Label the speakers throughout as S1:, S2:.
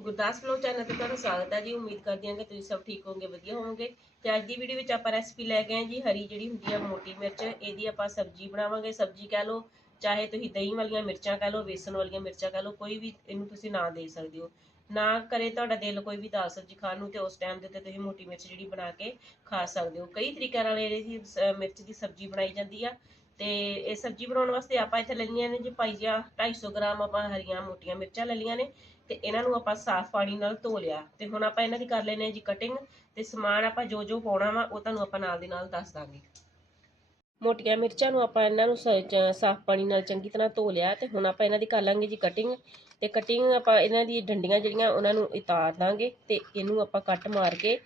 S1: Gurdas flow channel ਤੇ ਤੁਹਾਡਾ ਸਵਾਗਤ ਹੈ ਜੀ। ਉਮੀਦ ਕਰਦੀ ਹਾਂ ਕਿ ਤੁਸੀਂ ਸਭ ਠੀਕ ਹੋਵੋਗੇ, ਵਧੀਆ ਹੋਵੋਗੇ। ਤੇ ਅੱਜ ਦੀ ਵੀਡੀਓ ਵਿੱਚ ਆਪਾਂ ਰੈਸਪੀ ਲੈ ਕੇ ਆਏ ਜੀ, ਹਰੀ ਜਿਹੜੀ ਹੁੰਦੀ ਆ ਮੋਟੀ ਮਿਰਚ, ਇਹਦੀ ਆਪਾਂ ਸਬਜ਼ੀ ਬਣਾਵਾਂਗੇ। ਸਬਜ਼ੀ ਕਹਿ ਲਓ, ਚਾਹੇ ਤੁਸੀਂ ਦਹੀਂ ਵਾਲੀਆਂ ਮਿਰਚਾਂ ਕਹਿ ਲਓ, ਵੇਸਣ ਵਾਲੀਆਂ ਮਿਰਚਾਂ ਕਹਿ ਲਓ, ਕੋਈ ਵੀ ਇਹਨੂੰ ਤੁਸੀਂ ਨਾਂ ਦੇ ਸਕਦੇ ਹੋ। ਨਾ ਕਰੇ ਤੁਹਾਡਾ ਦਿਲ ਕੋਈ ਵੀ ਦਾਲ ਸਬਜ਼ੀ ਖਾਣ ਨੂੰ ਤੇ ਉਸ ਟਾਈਮ ਦੇ ਉੱਤੇ ਤੁਸੀਂ ਮੋਟੀ ਮਿਰਚ ਜਿਹੜੀ ਬਣਾ ਕੇ ਖਾ ਸਕਦੇ ਹੋ। ਕਈ ਤਰੀਕਿਆਂ ਨਾਲ ਇਹਦੀ ਮਿਰਚ ਦੀ ਸਬਜ਼ੀ ਬਣਾਈ ਜਾਂਦੀ ਆ। ਤੇ ਇਹ ਸਬਜ਼ੀ ਬਣਾਉਣ ਵਾਸਤੇ ਆਪਾਂ ਇੱਥੇ ਲੈ ਲਈਆਂ ਨੇ ਜੀ ਪਾਈਆ 250 ਗ੍ਰਾਮ ਆਪਾਂ ਹਰੀਆਂ ਮੋਟੀਆਂ ਮਿਰਚਾਂ ਲੈ ਲਈਆਂ ਨੇ। ਤੇ ਇਹਨਾਂ ਨੂੰ ਆਪਾਂ ਸਾਫ਼ ਪਾਣੀ ਨਾਲ ਧੋ ਲਿਆ। ਤੇ ਹੁਣ ਆਪਾਂ ਇਹਨਾਂ ਦੀ ਕਰ ਲੈਨੇ ਆ ਜੀ ਕਟਿੰਗ ਤੇ ਸਮਾਨ ਆਪਾਂ ਜੋ ਜੋ ਪਾਉਣਾ ਵਾ ਉਹ ਤੁਹਾਨੂੰ ਆਪਾਂ ਨਾਲ ਦੀ ਨਾਲ ਦੱਸ ਦਾਂਗੇ। ਮੋਟੀਆਂ ਮਿਰਚਾਂ ਨੂੰ ਆਪਾਂ ਇਹਨਾਂ ਨੂੰ ਸ- ਸਾਫ਼ ਪਾਣੀ ਨਾਲ ਚੰਗੀ ਤਰ੍ਹਾਂ ਧੋ ਲਿਆ ਤੇ ਹੁਣ ਆਪਾਂ ਇਹਨਾਂ ਦੀ ਕਰ ਲਾਂਗੇ ਜੀ ਕਟਿੰਗ ਤੇ ਕਟਿੰਗ ਆਪਾਂ ਇਹਨਾਂ ਦੀ ਡੰਡੀਆਂ ਜਿਹੜੀਆਂ ਉਹਨਾਂ ਨੂੰ ਉਤਾਰ ਦਾਂਗੇ ਤੇ ਇਹਨੂੰ ਆਪਾਂ ਕੱਟ ਮਾਰ ਕੇ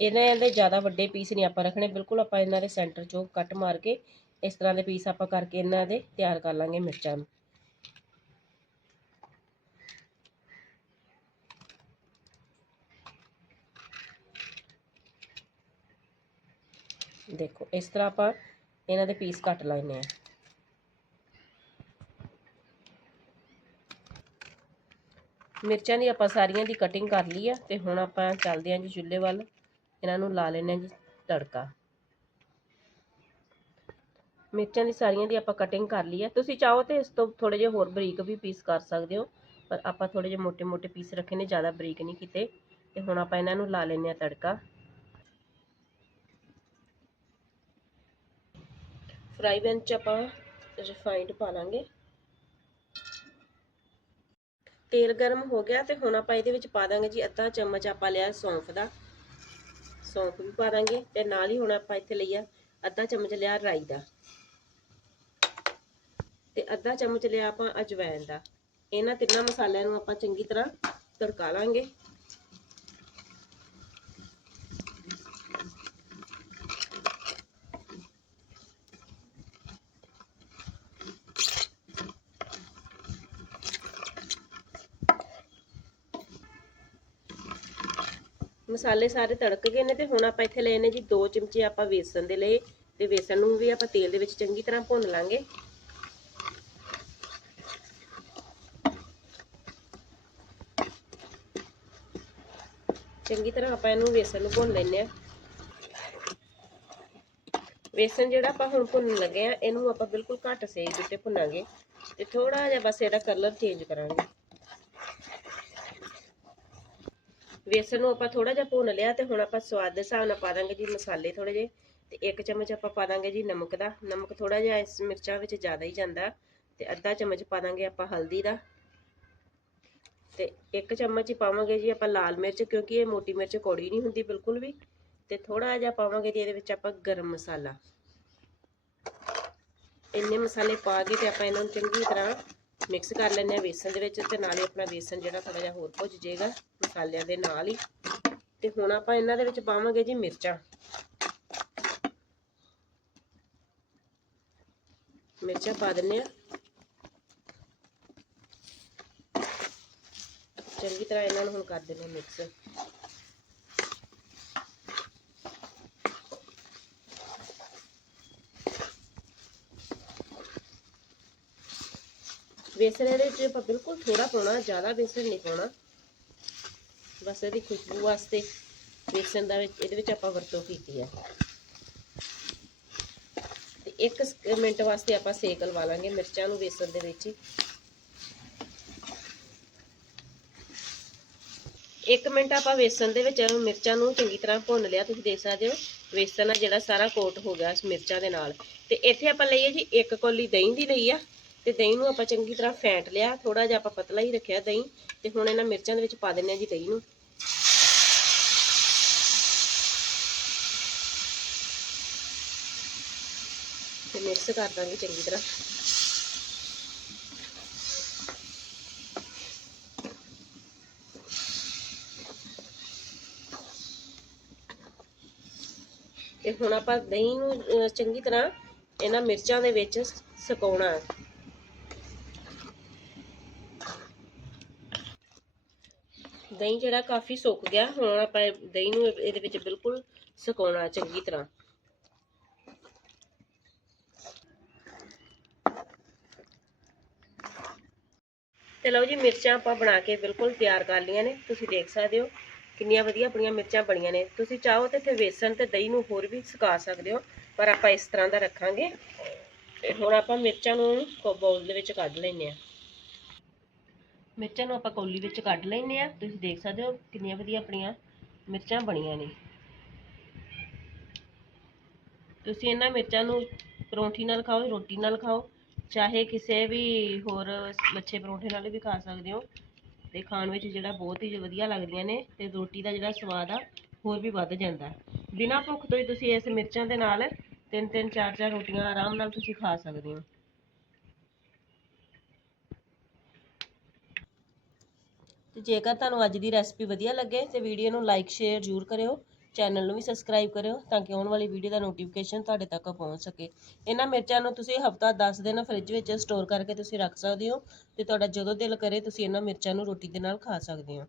S1: ਇਹਨਾਂ ਦੇ ਜ਼ਿਆਦਾ ਵੱਡੇ ਪੀਸ ਨਹੀਂ ਆਪਾਂ ਰੱਖਣੇ, ਬਿਲਕੁਲ ਆਪਾਂ ਇਹਨਾਂ ਦੇ ਸੈਂਟਰ ਚੋਂ ਕੱਟ ਮਾਰ ਕੇ ਇਸ ਤਰ੍ਹਾਂ ਦੇ ਪੀਸ ਆਪਾਂ ਕਰਕੇ ਇਹਨਾਂ ਦੇ ਤਿਆਰ ਕਰ ਲਾਂਗੇ ਮਿਰਚਾਂ ਨੂੰ। ਦੇਖੋ, ਇਸ ਤਰ੍ਹਾਂ ਆਪਾਂ ਇਹਨਾਂ ਦੇ ਪੀਸ ਕੱਟ ਲੈਨੇ ਆ ਮਿਰਚਾਂ ਦੀ ਆਪਾਂ ਸਾਰੀਆਂ ਦੀ ਕਟਿੰਗ ਕਰ ਲਈ ਆ ਤੇ ਹੁਣ ਆਪਾਂ ਚੱਲਦੇ ਆਂ ਜੀ ਚੁੱਲ੍ਹੇ ਵੱਲ। ਇਹਨਾਂ ਨੂੰ ਲਾ ਲੈਨੇ ਆ ਜੀ ਤੜਕਾ। ਮਿਰਚਾਂ ਦੀ ਸਾਰੀਆਂ ਦੀ ਆਪਾਂ ਕਟਿੰਗ ਕਰ ਲਈ ਆ। ਤੁਸੀਂ ਚਾਹੋ ਤੇ ਇਸ ਤੋਂ ਥੋੜੇ ਜਿਹਾ ਹੋਰ ਬਰੀਕ ਵੀ ਪੀਸ ਕਰ ਸਕਦੇ ਹੋ, ਪਰ ਆਪਾਂ ਥੋੜੇ ਜਿਹਾ ਮੋٹے-ਮੋٹے ਪੀਸ ਰੱਖੇ ਨੇ, ਜ਼ਿਆਦਾ ਬਰੀਕ ਨਹੀਂ ਕੀਤੇ। ਤੇ ਹੁਣ ਆਪਾਂ ਇਹਨਾਂ ਨੂੰ ਲਾ ਲੈਨੇ ਆ ਤੜਕਾ। ਫਰਾਈ ਪੈਨ 'ਚ ਆਪਾਂ ਰਿਫਾਈਨਡ ਪਾ ਲਾਂਗੇ ਤੇਲ ਗਰਮ ਹੋ ਗਿਆ ਤੇ ਹੁਣ ਆਪਾਂ ਇਹਦੇ ਵਿੱਚ ਪਾ ਦਾਂਗੇ ਜੀ ਅੱਧਾ ਚਮਚ ਆਪਾਂ ਲਿਆ ਸੌਂਫ ਦਾ। ਸੌਂਫ ਵੀ ਪਾ ਦਾਂਗੇ ਤੇ ਨਾਲ ਹੀ ਹੁਣ ਆਪਾਂ ਇੱਥੇ ਲਈਆ ਅੱਧਾ ਚਮਚ ਲਿਆ ਰਾਈ ਦਾ। ਤੇ ਅੱਧਾ ਚਮਚ ਲਿਆ ਆਪਾਂ ਅਜਵਾਇਣ ਦਾ। ਇਹਨਾਂ ਤਿੰਨਾਂ ਮਸਾਲਿਆਂ ਨੂੰ ਆਪਾਂ ਚੰਗੀ ਤਰ੍ਹਾਂ ਤੜਕਾ ਲਾਂਗੇ। ਮਸਾਲੇ ਸਾਰੇ ਤੜਕ ਗਏ ਨੇ ਤੇ ਹੁਣ ਆਪਾਂ ਇੱਥੇ ਲਏ ਨੇ ਜੀ 2 ਚਮਚੇ ਆਪਾਂ ਵੇਸਣ ਦੇ ਲਏ ਤੇ ਵੇਸਣ ਨੂੰ ਵੀ ਆਪਾਂ ਤੇਲ ਦੇ ਵਿੱਚ ਚੰਗੀ ਤਰ੍ਹਾਂ ਭੁੰਨ ਲਾਂਗੇ। ਚੰਗੀ ਤਰ੍ਹਾਂ ਆਪਾਂ ਇਹਨੂੰ ਵੇਸਣ ਨੂੰ ਭੁੰਨ ਲੈਨੇ ਆ ਵੇਸਣ ਜਿਹੜਾ ਆਪਾਂ ਹੁਣ ਭੁੰਨਣ ਲੱਗੇ ਆ ਇਹਨੂੰ ਆਪਾਂ ਬਿਲਕੁਲ ਘੱਟ ਸੇਕ ਉੱਤੇ ਭੁੰਨਾਂਗੇ ਤੇ ਥੋੜਾ ਜਿਹਾ ਬਸ ਇਹਦਾ ਕਲਰ ਚੇਂਜ ਕਰਾਂਗੇ। ਵੇਸਣ ਨੂੰ ਆਪਾਂ ਥੋੜਾ ਜਿਹਾ ਭੁੰਨ ਲਿਆ ਤੇ ਹੁਣ ਆਪਾਂ ਸਵਾਦ ਦੇ ਹਿਸਾਬ ਨਾਲ ਪਾ ਦਾਂਗੇ ਜੀ ਮਸਾਲੇ ਥੋੜੇ ਜਿਹੇ ਤੇ ਇੱਕ ਚਮਚ ਆਪਾਂ ਪਾ ਦਾਂਗੇ ਜੀ ਨਮਕ ਦਾ, ਨਮਕ ਥੋੜਾ ਜਿਹਾ ਇਸ ਮਿਰਚਾਂ ਵਿੱਚ ਜ਼ਿਆਦਾ ਹੀ ਜਾਂਦਾ ਤੇ ਅੱਧਾ ਚਮਚ ਪਾ ਦਾਂਗੇ ਆਪਾਂ ਹਲਦੀ ਦਾ ਤੇ ਇੱਕ ਚਮਚ ਹੀ ਪਾਵਾਂਗੇ ਜੀ ਆਪਾਂ ਲਾਲ ਮਿਰਚ ਕਿਉਂਕਿ ਇਹ ਮੋਟੀ ਮਿਰਚ ਕੌੜੀ ਨਹੀਂ ਹੁੰਦੀ ਬਿਲਕੁਲ ਵੀ ਤੇ ਥੋੜਾ ਜਿਹਾ ਪਾਵਾਂਗੇ ਜੀ ਇਹਦੇ ਵਿੱਚ ਆਪਾਂ ਗਰਮ ਮਸਾਲਾ। ਇੰਨੇ ਮਸਾਲੇ ਪਾ ਕੇ ਤੇ ਆਪਾਂ ਇਹਨਾਂ ਨੂੰ ਚੰਗੀ ਤਰ੍ਹਾਂ ਮਿਕਸ ਕਰ ਲੈਂਦੇ ਆ ਬੇਸਨ ਦੇ ਵਿੱਚ ਤੇ ਨਾਲੇ ਆਪਣਾ ਬੇਸਨ ਜਿਹੜਾ ਥੋੜਾ ਜਿਹਾ ਹੋਰ ਭੁੱਜ ਜਾਏਗਾ, ਮਸਾਲਿਆਂ ਦੇ ਨਾਲ ਹੀ। ਤੇ ਹੁਣ ਆਪਾਂ ਇਹਨਾਂ ਦੇ ਵਿੱਚ ਪਾਵਾਂਗੇ ਜੀ ਮਿਰਚਾਂ। ਮਿਰਚਾਂ ਪਾ ਦਿੰਨੇ ਆ ਚੰਗੀ ਤਰ੍ਹਾਂ ਇਹਨਾਂ ਨੂੰ ਹੁਣ ਕਰ ਦਿੰਨੇ ਮਿਕਸ ਬੇਸਣ ਇਹਦੇ ਵਿੱਚ ਆਪਾਂ ਬਿਲਕੁਲ ਥੋੜਾ ਪਾਉਣਾ, ਜ਼ਿਆਦਾ ਬੇਸਣ ਨਹੀਂ ਪਾਉਣਾ। ਬਸ ਇਹਦੀ ਖੁਸ਼ਬੂ ਵਾਸਤੇ ਬੇਸਣ ਦਾ ਵਿੱਚ, ਇਹਦੇ ਵਿੱਚ ਆਪਾਂ ਵਰਤੋਂ ਕੀਤੀ ਹੈ। ਤੇ 1 ਮਿੰਟ ਵਾਸਤੇ ਆਪਾਂ ਸੇਕ ਲਵਾ ਲਾਂਗੇ ਮਿਰਚਾਂ ਨੂੰ ਬੇਸਣ ਦੇ ਵਿੱਚ ਇੱਕ ਮਿੰਟ ਆਪਾਂ ਵੇਸਣ ਦੇ ਵਿੱਚ ਮਿਰਚਾਂ ਨੂੰ ਚੰਗੀ ਤਰ੍ਹਾਂ ਭੁੰਨ ਲਿਆ, ਤੁਸੀਂ ਦੇਖ ਸਕਦੇ ਹੋ। ਵੇਸਣ ਆ ਜਿਹੜਾ ਸਾਰਾ ਕੋਟ ਹੋ ਗਿਆ ਇਸ ਮਿਰਚਾਂ ਦੇ ਨਾਲ। ਤੇ ਇੱਥੇ ਆਪਾਂ ਲਈਏ ਜੀ ਇੱਕ ਕੋਲੀ ਦਹੀਂ ਦੀ ਲਈ ਆ। ਤੇ ਦਹੀਂ ਨੂੰ ਆਪਾਂ ਚੰਗੀ ਤਰ੍ਹਾਂ ਫੈਂਟ ਲਿਆ ਥੋੜਾ ਜਿਹਾ ਆਪਾਂ ਪਤਲਾ ਹੀ ਰੱਖਿਆ ਦਹੀਂ, ਤੇ ਹੁਣ ਇਹਨਾਂ ਮਿਰਚਾਂ ਦੇ ਵਿੱਚ ਪਾ ਦਿੰਨੇ ਆ ਜੀ ਦਹੀਂ ਨੂੰ। ਤੇ ਮਿਕਸ ਕਰ ਦਾਂਗੇ ਚੰਗੀ ਤਰ੍ਹਾਂ। ਤੇ ਹੁਣ ਆਪਾਂ ਦਹੀਂ ਨੂੰ ਚੰਗੀ ਤਰ੍ਹਾਂ ਇਹਨਾਂ ਮਿਰਚਾਂ ਦੇ ਵਿੱਚ ਸੁਕਾਉਣਾ ਦਹੀਂ ਜਿਹੜਾ ਕਾਫੀ ਸੁੱਕ ਗਿਆ, ਹੁਣ ਆਪਾਂ ਦਹੀਂ ਨੂੰ ਇਹਦੇ ਵਿੱਚ ਬਿਲਕੁਲ ਸੁਕਾਉਣਾ ਚੰਗੀ ਤਰ੍ਹਾਂ। ਤੇ ਲਓ ਜੀ, ਮਿਰਚਾਂ ਆਪਾਂ ਬਣਾ ਕੇ ਬਿਲਕੁਲ ਤਿਆਰ ਕਰ ਲਈਆਂ ਨੇ। ਤੁਸੀਂ ਦੇਖ ਸਕਦੇ ਹੋ, ਕਿੰਨੀਆਂ ਵਧੀਆ ਆਪਣੀਆਂ ਮਿਰਚਾਂ ਬਣੀਆਂ ਨੇ। ਤੁਸੀਂ ਚਾਹੋ ਤੇ ਇੱਥੇ ਵੇਸਣ ਤੇ ਦਹੀਂ ਨੂੰ ਹੋਰ ਵੀ ਸੁਕਾ ਸਕਦੇ ਹੋ, ਪਰ ਆਪਾਂ ਇਸ ਤਰ੍ਹਾਂ ਦਾ ਰੱਖਾਂਗੇ। ਤੇ ਹੁਣ ਆਪਾਂ ਮਿਰਚਾਂ ਨੂੰ ਬਾਉਲ ਦੇ ਵਿੱਚ ਕੱਢ ਲੈਂਦੇ ਆ ਮਿਰਚਾਂ ਨੂੰ ਆਪਾਂ ਕੌਲੀ ਵਿੱਚ ਕੱਢ ਲੈਂਦੇ ਆ ਤੁਸੀਂ ਦੇਖ ਸਕਦੇ ਹੋ ਕਿੰਨੀਆਂ ਵਧੀਆ ਆਪਣੀਆਂ ਮਿਰਚਾਂ ਬਣੀਆਂ ਨੇ। ਤੁਸੀਂ ਇਹਨਾਂ ਮਿਰਚਾਂ ਨੂੰ ਪਰੌਂਠੀ ਨਾਲ ਖਾਓ, ਰੋਟੀ ਨਾਲ ਖਾਓ, ਚਾਹੇ ਕਿਸੇ ਵੀ ਹੋਰ ਲੱਛੇ ਪਰੌਂਠੇ ਨਾਲ ਵੀ ਖਾ ਸਕਦੇ ਹੋ। ਤੇ ਖਾਣ ਵਿੱਚ ਜਿਹੜਾ ਬਹੁਤ ਹੀ ਵਧੀਆ ਲੱਗਦੀਆਂ ਨੇ ਤੇ ਰੋਟੀ ਦਾ ਜਿਹੜਾ ਸਵਾਦ ਆ, ਹੋਰ ਵੀ ਵੱਧ ਜਾਂਦਾ। ਬਿਨਾਂ ਭੁੱਖ ਤੋਂ ਹੀ ਤੁਸੀਂ ਇਸ ਮਿਰਚਾਂ ਦੇ ਨਾਲ ਤਿੰਨ ਤਿੰਨ ਚਾਰ ਚਾਰ ਰੋਟੀਆਂ ਆਰਾਮ ਨਾਲ ਤੁਸੀਂ ਖਾ ਸਕਦੇ ਹੋ। ਤੇ ਜੇਕਰ ਤੁਹਾਨੂੰ ਅੱਜ ਦੀ ਰੈਸਪੀ ਵਧੀਆ ਲੱਗੇ ਤੇ ਵੀਡੀਓ ਨੂੰ ਲਾਈਕ ਸ਼ੇਅਰ ਜ਼ਰੂਰ ਕਰਿਓ ਚੈਨਲ ਨੂੰ ਵੀ ਸਬਸਕ੍ਰਾਈਬ ਕਰਿਓ ਤਾਂ ਕਿ ਆਉਣ ਵਾਲੀ ਵੀਡੀਓ ਦਾ ਨੋਟੀਫਿਕੇਸ਼ਨ ਤੁਹਾਡੇ ਤੱਕ ਪਹੁੰਚ ਸਕੇ। ਇਹਨਾਂ ਮਿਰਚਾਂ ਨੂੰ ਤੁਸੀਂ ਹਫਤਾ 10 ਦਿਨ ਫ੍ਰਿਜ ਵਿੱਚ ਸਟੋਰ ਕਰਕੇ ਤੁਸੀਂ ਰੱਖ ਸਕਦੇ ਹੋ ਤੇ ਤੁਹਾਡਾ ਜਦੋਂ ਦਿਲ ਕਰੇ ਤੁਸੀਂ ਇਹਨਾਂ ਮਿਰਚਾਂ ਨੂੰ ਰੋਟੀ ਦੇ ਨਾਲ ਖਾ ਸਕਦੇ ਹੋ।